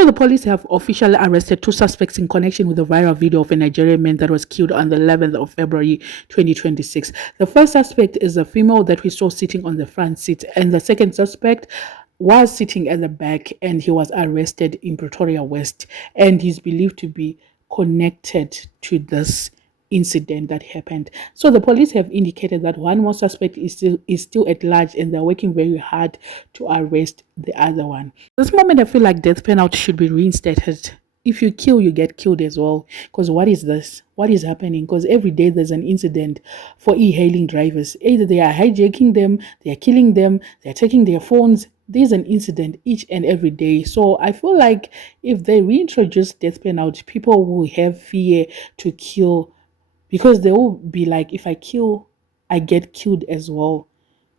So the police have officially arrested two suspects in connection with the viral video of a Nigerian man that was killed on the 11th of February 2026. The first suspect is a female that we saw sitting on the front seat, and the second suspect was sitting at the back, and he was arrested in Pretoria West, and he's believed to be connected to this incident that happened. So the police have indicated that one more suspect is still at large, and they're working very hard to arrest the other one. At this moment, I feel like death penalty should be reinstated. If you kill, you get killed as well. Because what is this? What is happening? Because every day there's an incident for e-hailing drivers. Either they are hijacking them, they are killing them, they are taking their phones. There's an incident each and every day. So I feel like if they reintroduce death penalty, people will have fear to kill, because they will be like, if I kill, I get killed as well.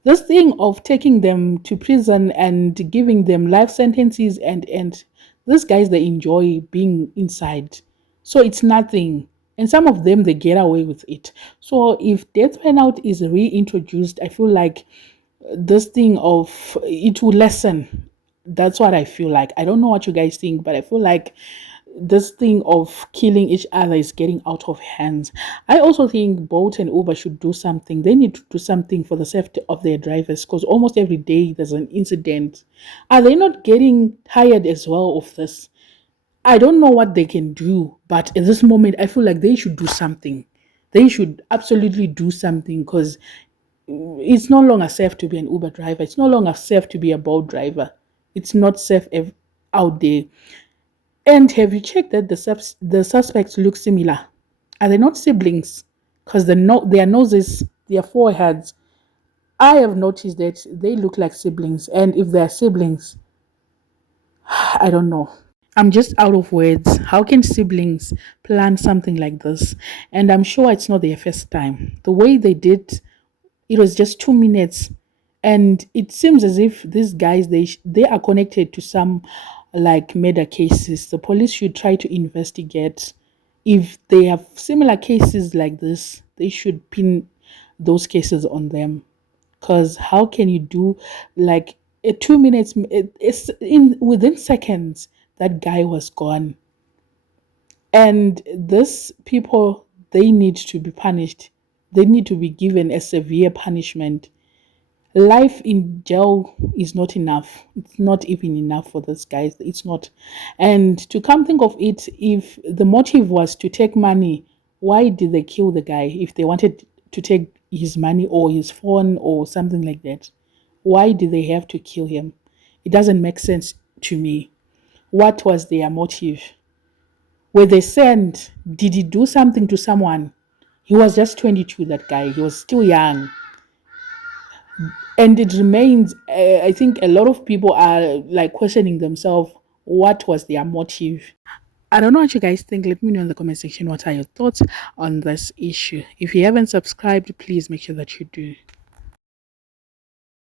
This thing of taking them to prison and giving them life sentences, and these guys, they enjoy being inside. So it's nothing. And some of them, they get away with it. So if death penalty is reintroduced, I feel like this thing of it will lessen. That's what I feel like. I don't know what you guys think, but I feel like this thing of killing each other is getting out of hands. I also think Bolt and Uber should do something. They need to do something for the safety of their drivers, because almost every day there's an incident. Are they not getting tired as well of this? I don't know what they can do, but at this moment, I feel like they should do something. They should absolutely do something, because it's no longer safe to be an Uber driver. It's no longer safe to be a Bolt driver. It's not safe out there. And have you checked that the suspects look similar? Are they not siblings? Because their noses, their foreheads, I have noticed that they look like siblings. And if they're siblings, I don't know. I'm just out of words. How can siblings plan something like this? And I'm sure it's not their first time. The way they did, it was just 2 minutes, and it seems as if these guys, they are connected to some like murder cases. The police should try to investigate. If they have similar cases like this, they should pin those cases on them. Because how can you do like 2 minutes? It's in within seconds that guy was gone. And these people, they need to be punished. They need to be given a severe punishment. Life in jail is not enough. It's not even enough for these guys. It's not. And to come think of it, if the motive was to take money, why did they kill the guy? If they wanted to take his money or his phone or something like that, why did they have to kill him? It doesn't make sense to me. What was their motive? Were they sent? Did he do something to someone? He was just 22, that guy. He was still young. And it remains, I think a lot of people are like questioning themselves, what was their motive? I don't know what you guys think. Let me know in the comment section what are your thoughts on this issue. If you haven't subscribed, please make sure that you do.